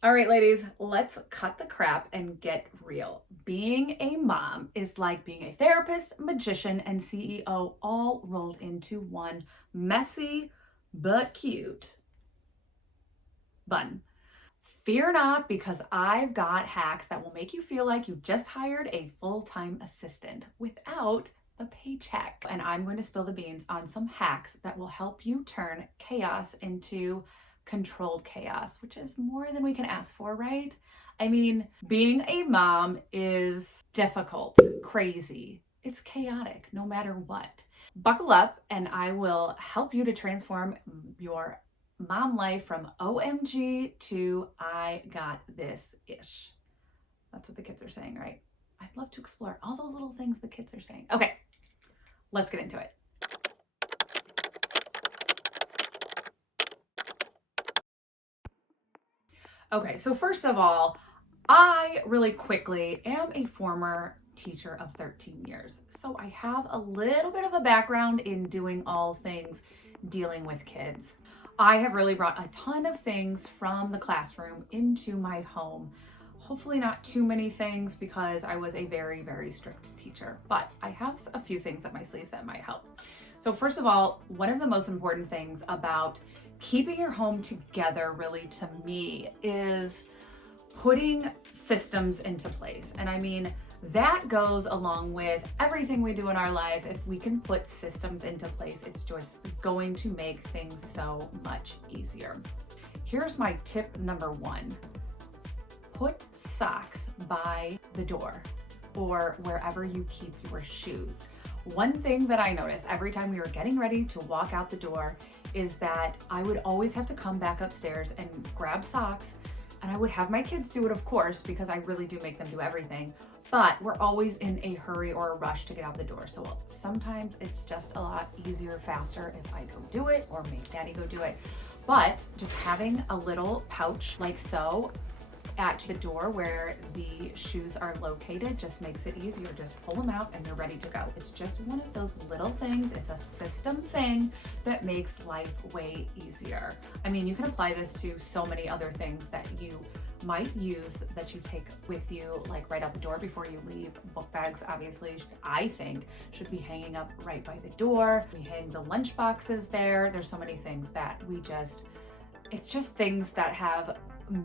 All right, ladies, let's cut the crap and get real. Being a mom is like being a therapist, magician, and CEO all rolled into one messy but cute bun. Fear not, because I've got hacks that will make you feel like you just hired a full-time assistant without a paycheck. And I'm going to spill the beans on some hacks that will help you turn chaos into controlled chaos, which is more than we can ask for, right? I mean, being a mom is difficult, crazy. It's chaotic no matter what. Buckle up and I will help you to transform your mom life from OMG to I got this ish. That's what the kids are saying, right? I'd love to explore all those little things the kids are saying. Okay, let's get into it. Okay, so first of all, I really quickly am a former teacher of 13 years. So I have a little bit of a background in doing all things dealing with kids. I have really brought a ton of things from the classroom into my home. Hopefully not too many things because I was a very, very strict teacher, but I have a few things up my sleeves that might help. So first of all, one of the most important things about keeping your home together, really, to me, is putting systems into place. And I mean, that goes along with everything we do in our life. If we can put systems into place, it's just going to make things so much easier. Here's my tip number one. Put socks by the door or wherever you keep your shoes. One thing that I noticed every time we were getting ready to walk out the door is that I would always have to come back upstairs and grab socks. And I would have my kids do it, of course, because I really do make them do everything. But we're always in a hurry or a rush to get out the door. So sometimes it's just a lot easier, faster if I go do it or make daddy go do it. But just having a little pouch like so at the door where the shoes are located just makes it easier. Just pull them out and they're ready to go. It's just one of those little things. It's a system thing that makes life way easier. I mean, you can apply this to so many other things that you might use that you take with you, like right out the door before you leave. Book bags, obviously, I think should be hanging up right by the door. We hang the lunch boxes there. There's so many things that it's just things that have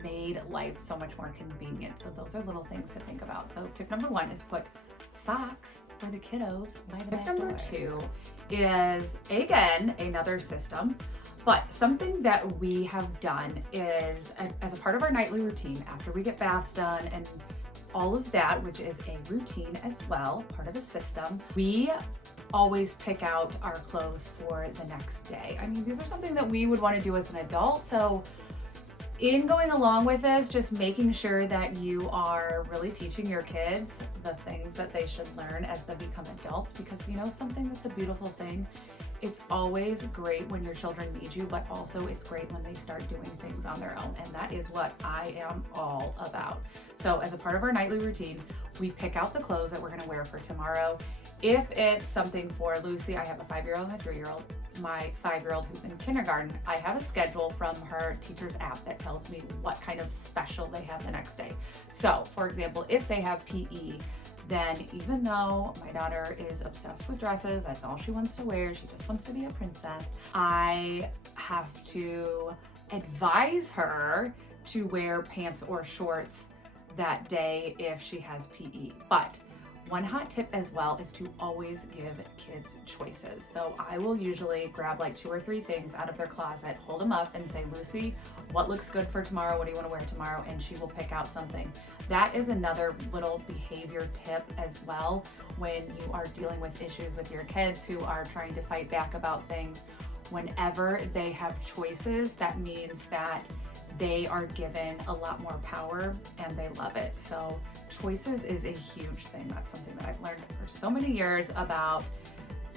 made life so much more convenient. So those are little things to think about. So tip number one is put socks for the kiddos by the back door. Number two is, again, another system, but something that we have done is, as a part of our nightly routine, after we get baths done and all of that, which is a routine as well, part of a system, we always pick out our clothes for the next day. I mean, these are something that we would want to do as an adult. So in going along with this, just making sure that you are really teaching your kids the things that they should learn as they become adults, because something that's a beautiful thing. It's always great when your children need you, but also it's great when they start doing things on their own. And that is what I am all about. So as a part of our nightly routine, we pick out the clothes that we're gonna wear for tomorrow. If it's something for Lucy, I have a 5-year-old and a 3-year-old. My 5-year-old who's in kindergarten, I have a schedule from her teacher's app that tells me what kind of special they have the next day. So for example, if they have PE, then even though my daughter is obsessed with dresses, that's all she wants to wear, she just wants to be a princess, I have to advise her to wear pants or shorts that day if she has PE. But one hot tip as well is to always give kids choices. So I will usually grab like 2 or 3 things out of their closet, hold them up and say, Lucy, what looks good for tomorrow? What do you want to wear tomorrow? And she will pick out something. That is another little behavior tip as well when you are dealing with issues with your kids who are trying to fight back about things. Whenever they have choices, that means that they are given a lot more power and they love it. So choices is a huge thing. That's something that I've learned for so many years about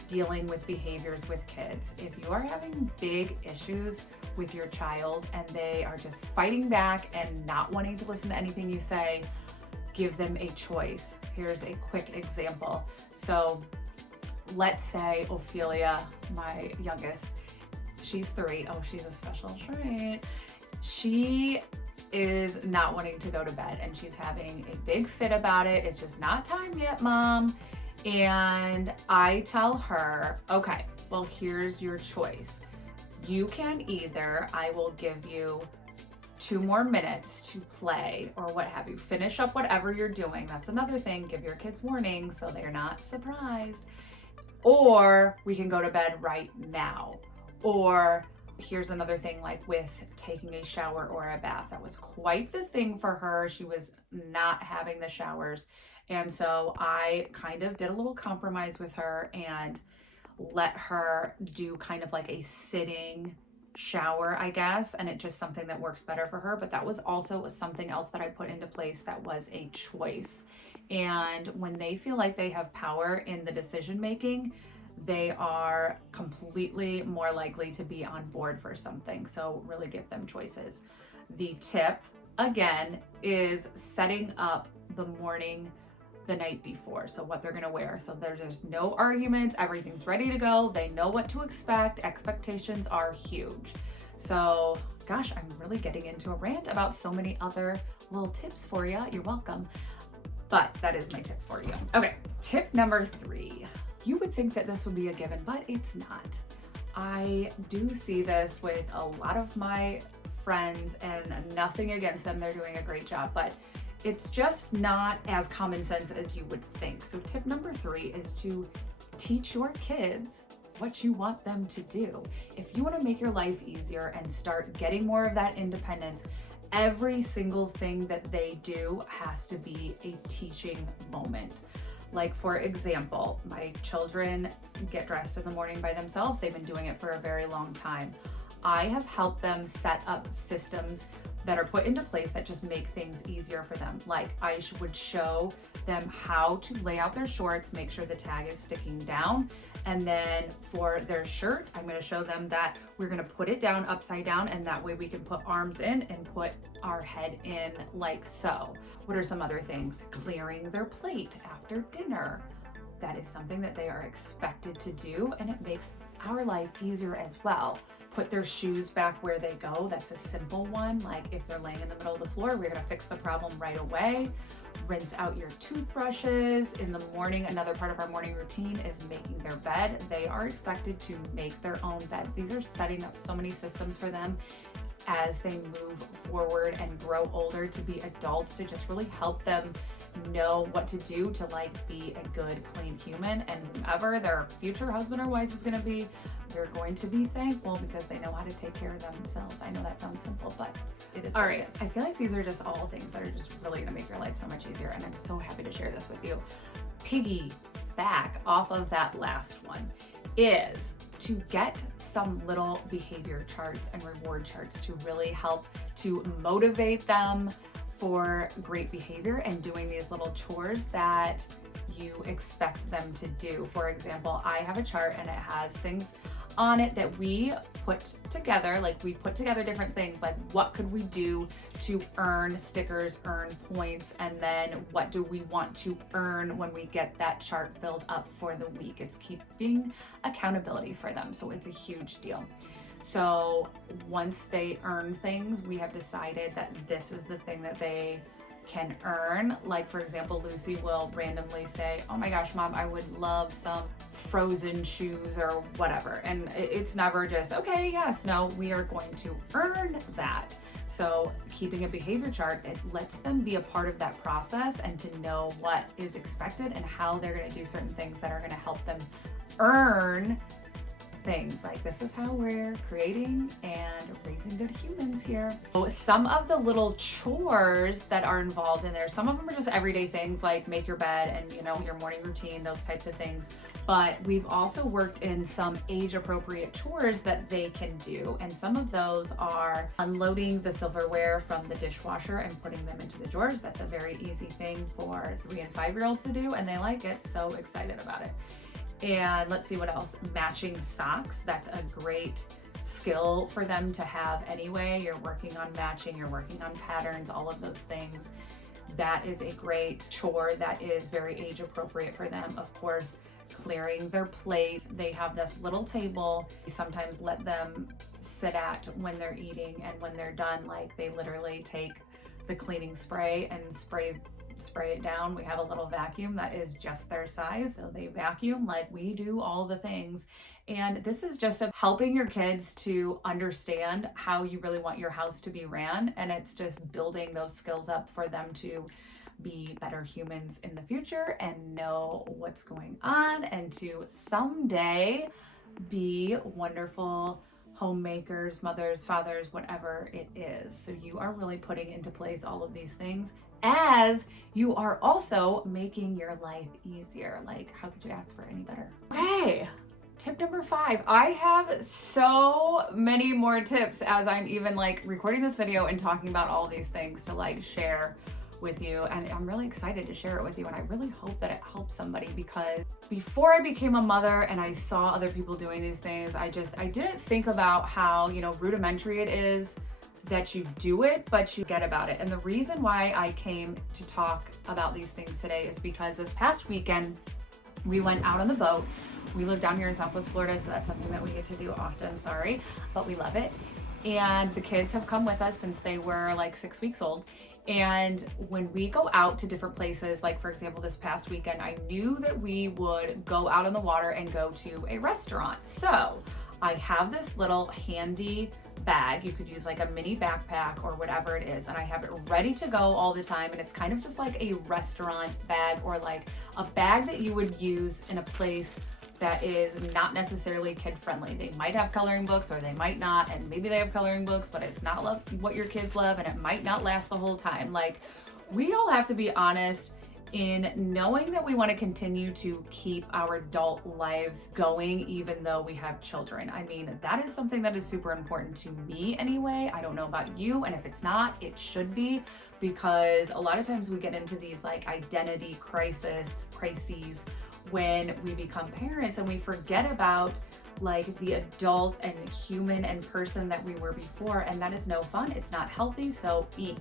dealing with behaviors with kids. If you are having big issues with your child and they are just fighting back and not wanting to listen to anything you say, give them a choice. Here's a quick example. So let's say Ophelia, my youngest, she's 3. Oh, she's a special treat. She is not wanting to go to bed and she's having a big fit about it. It's just not time yet, Mom. And I tell her, okay, well, here's your choice. You can either, I will give you 2 more minutes to play or what have you. Finish up whatever you're doing. That's another thing. Give your kids warnings so they're not surprised. Or we can go to bed right now. Or here's another thing, like with taking a shower or a bath. That was quite the thing for her. She was not having the showers. And so I kind of did a little compromise with her and let her do kind of like a sitting shower, I guess. And it's just something that works better for her. But that was also something else that I put into place that was a choice. And when they feel like they have power in the decision making, they are completely more likely to be on board for something. So really give them choices. The tip, again, is setting up the morning the night before. So what they're gonna wear. So there's no arguments, everything's ready to go. They know what to expect. Expectations are huge. So gosh, I'm really getting into a rant about so many other little tips for you. You're welcome. But that is my tip for you. Okay, tip number 3. You would think that this would be a given, but it's not. I do see this with a lot of my friends, and nothing against them, they're doing a great job, but it's just not as common sense as you would think. So tip number 3 is to teach your kids what you want them to do. If you want to make your life easier and start getting more of that independence, every single thing that they do has to be a teaching moment. Like, for example, my children get dressed in the morning by themselves. They've been doing it for a very long time. I have helped them set up systems that are put into place that just make things easier for them. Like, I would show them how to lay out their shorts, make sure the tag is sticking down. And then for their shirt, I'm gonna show them that we're gonna put it down upside down, and that way we can put arms in and put our head in like so. What are some other things? Clearing their plate after dinner. That is something that they are expected to do, and it makes our life easier as well. Put their shoes back where they go. That's a simple one. Like, if they're laying in the middle of the floor, we're gonna fix the problem right away. Rinse out your toothbrushes. In the morning, another part of our morning routine is making their bed. They are expected to make their own bed. These are setting up so many systems for them as they move forward and grow older to be adults, to just really help them know what to do to like be a good, clean human. And whoever their future husband or wife is going to be, they're going to be thankful because they know how to take care of themselves. I know that sounds simple, but it is. All right. I feel like these are just all things that are just really going to make your life so much easier. And I'm so happy to share this with you. Piggyback off of that last one is to get some little behavior charts and reward charts to really help to motivate them for great behavior and doing these little chores that you expect them to do. For example, I have a chart and it has things on it that we put together. Like, we put together different things, like what could we do to earn stickers, earn points, and then what do we want to earn when we get that chart filled up for the week. It's keeping accountability for them, so it's a huge deal. So once they earn things, we have decided that this is the thing that they can earn. Like, for example, Lucy will randomly say, oh my gosh, Mom, I would love some Frozen shoes or whatever. And it's never just, okay, yes, no, we are going to earn that. So keeping a behavior chart, it lets them be a part of that process and to know what is expected and how they're going to do certain things that are going to help them earn things. Like, this is how we're creating and raising good humans here. So some of the little chores that are involved in there, some of them are just everyday things like make your bed and, you know, your morning routine, those types of things. But we've also worked in some age appropriate chores that they can do. And some of those are unloading the silverware from the dishwasher and putting them into the drawers. That's a very easy thing for 3 and 5-year-olds to do, and they like it, so excited about it. And let's see what else. Matching socks. That's a great skill for them to have anyway. You're working on matching, you're working on patterns, all of those things. That is a great chore that is very age appropriate for them. Of course, clearing their plate. They have this little table. We sometimes let them sit at when they're eating, and when they're done, like they literally take the cleaning spray and spray it down. We have a little vacuum that is just their size, so they vacuum like we do all the things. And this is just helping your kids to understand how you really want your house to be ran, and it's just building those skills up for them to be better humans in the future and know what's going on, and to someday be wonderful homemakers, mothers, fathers, whatever it is. So you are really putting into place all of these things as you are also making your life easier. Like, how could you ask for any better? Okay. Tip number 5. I have so many more tips as I'm even like recording this video and talking about all these things to like share with you, and I'm really excited to share it with you, and I really hope that it helps somebody, because before I became a mother and I saw other people doing these things, I didn't think about how, you know, rudimentary it is that you do it, but you forget about it. And the reason why I came to talk about these things today is because this past weekend we went out on the boat. We live down here in Southwest Florida, so that's something that we get to do often, sorry, but we love it. And the kids have come with us since they were like 6 weeks old. And when we go out to different places, like for example, this past weekend, I knew that we would go out on the water and go to a restaurant. So I have this little handy bag. You could use like a mini backpack or whatever it is. And I have it ready to go all the time. And it's kind of just like a restaurant bag, or like a bag that you would use in a place that is not necessarily kid friendly. They might have coloring books or they might not, and maybe they have coloring books, but it's not what your kids love, and it might not last the whole time. Like, we all have to be honest in knowing that we want to continue to keep our adult lives going even though we have children. I mean, that is something that is super important to me anyway. I don't know about you, and if it's not, it should be, because a lot of times we get into these like identity crises when we become parents, and we forget about like the adult and human and person that we were before, and that is no fun. It's not healthy, so we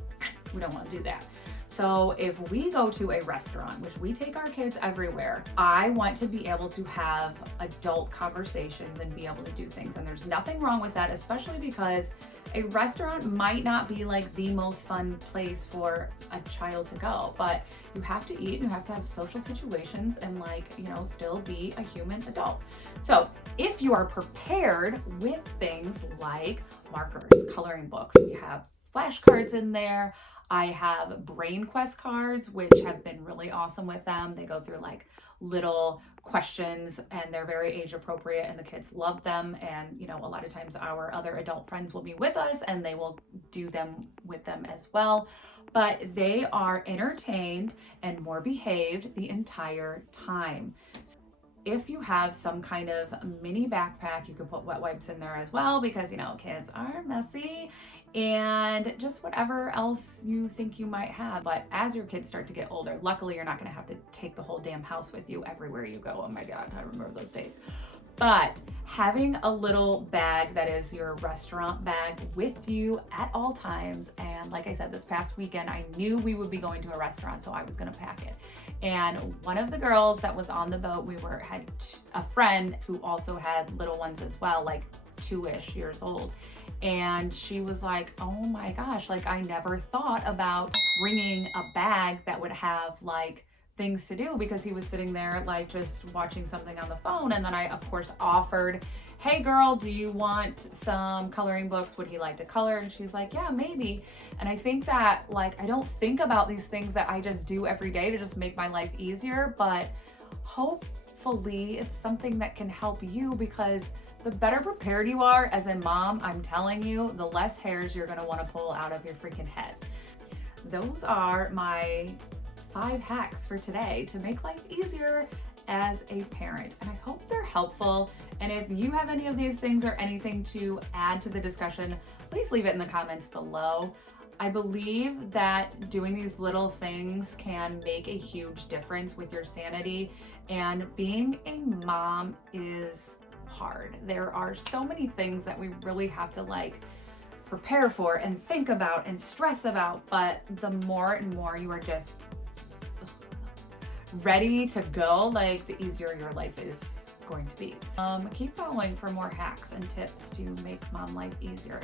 don't want to do that. So if we go to a restaurant, which we take our kids everywhere, I want to be able to have adult conversations and be able to do things. And there's nothing wrong with that, especially because a restaurant might not be like the most fun place for a child to go, but you have to eat and you have to have social situations and like, you know, still be a human adult. So if you are prepared with things like markers, coloring books, we have flashcards in there. I have Brain Quest cards, which have been really awesome with them. They go through like little questions and they're very age appropriate, and the kids love them. And, you know, a lot of times our other adult friends will be with us and they will do them with them as well. But they are entertained and more behaved the entire time. If you have some kind of mini backpack, you can put wet wipes in there as well, because, you know, kids are messy, and just whatever else you think you might have. But as your kids start to get older, luckily you're not going to have to take the whole damn house with you everywhere you go. Oh my God, I remember those days. But having a little bag that is your restaurant bag with you at all times. And like I said, this past weekend, I knew we would be going to a restaurant, so I was going to pack it. And one of the girls that was on the boat, had a friend who also had little ones as well, like 2-ish years old. And she was like, oh my gosh, like I never thought about bringing a bag that would have like things to do, because he was sitting there like just watching something on the phone. And then I of course offered, hey girl, do you want some coloring books? Would he like to color? And she's like, yeah, maybe. And I think that like, I don't think about these things that I just do every day to just make my life easier, but hopefully it's something that can help you, because the better prepared you are as a mom, I'm telling you, the less hairs you're gonna wanna pull out of your freaking head. Those are my 5 hacks for today to make life easier as a parent. And I hope they're helpful. And if you have any of these things or anything to add to the discussion, please leave it in the comments below. I believe that doing these little things can make a huge difference with your sanity. And being a mom is hard. There are so many things that we really have to like prepare for and think about and stress about, but the more and more you are just ready to go, like, the easier your life is going to be. Keep following for more hacks and tips to make mom life easier.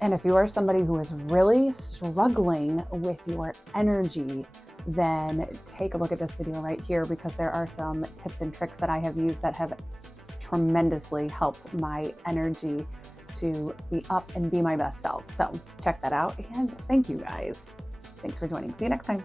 And if you are somebody who is really struggling with your energy, then take a look at this video right here, because there are some tips and tricks that I have used that have tremendously helped my energy to be up and be my best self. So check that out, and thank you guys. Thanks for joining. See you next time.